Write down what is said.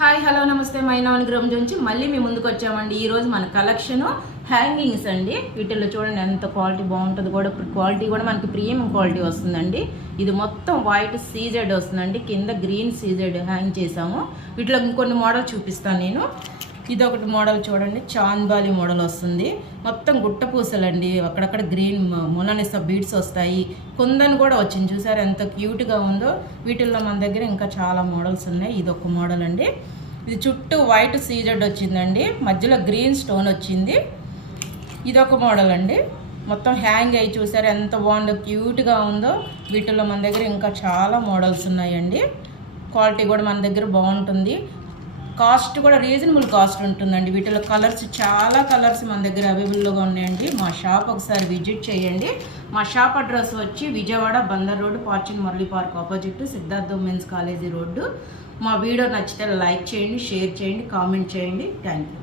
Hi hello నమస్తే మైనావన్ groom నుంచి మళ్ళీ మేము ముందుకు వచ్చామండి. ఈరోజు మన కలెక్షన్ హ్యాంగింగ్స్ అండి. వీటిల్లో చూడండి ఎంత క్వాలిటీ బాగుంటుంది, కూడా క్వాలిటీ కూడా మనకి ప్రీమియం క్వాలిటీ వస్తుందండి. ఇది మొత్తం వైట్ సీజెడ్ వస్తుందండి, కింద గ్రీన్ సీజెడ్ హ్యాంగ్ చేసాము. వీటిలో ఇంకొన్ని మోడల్ చూపిస్తాను నేను. ఇది ఒకటి మోడల్ చూడండి, చాంద్బాలి మోడల్ వస్తుంది. మొత్తం గుట్ట పూసలండి, అక్కడక్కడ గ్రీన్ మొనాలిసా బీడ్స్ వస్తాయి. కుందన్ కూడా వచ్చింది, చూసారు ఎంత క్యూట్గా ఉందో. వీటిల్లో మన దగ్గర ఇంకా చాలా మోడల్స్ ఉన్నాయి. ఇది ఒక మోడల్ అండి. ఇది చుట్టూ వైట్ సీజెడ్ వచ్చిందండి, మధ్యలో గ్రీన్ స్టోన్ వచ్చింది. ఇది ఒక మోడల్ అండి, మొత్తం హ్యాంగ్ అయ్యి చూసారు ఎంత బాగుందో, క్యూట్గా ఉందో. వీటిల్లో మన దగ్గర ఇంకా చాలా మోడల్స్ ఉన్నాయండి. క్వాలిటీ కూడా మన దగ్గర బాగుంటుంది. కాస్ట్ కూడా రీజనబుల్ కాస్ట్ ఉంటుందండి. వీటిలో కలర్స్ చాలా కలర్స్ మన దగ్గర అవైలబుల్గా ఉన్నాయండి. మా షాప్ ఒకసారి విజిట్ చేయండి. మా షాప్ అడ్రస్ వచ్చి Vijayawada Bandar road, fortune Murali park opposite, Siddhartha women's college road. మా వీడియో నచ్చితే లైక్ చేయండి, షేర్ చేయండి, కామెంట్ చేయండి. Thank you.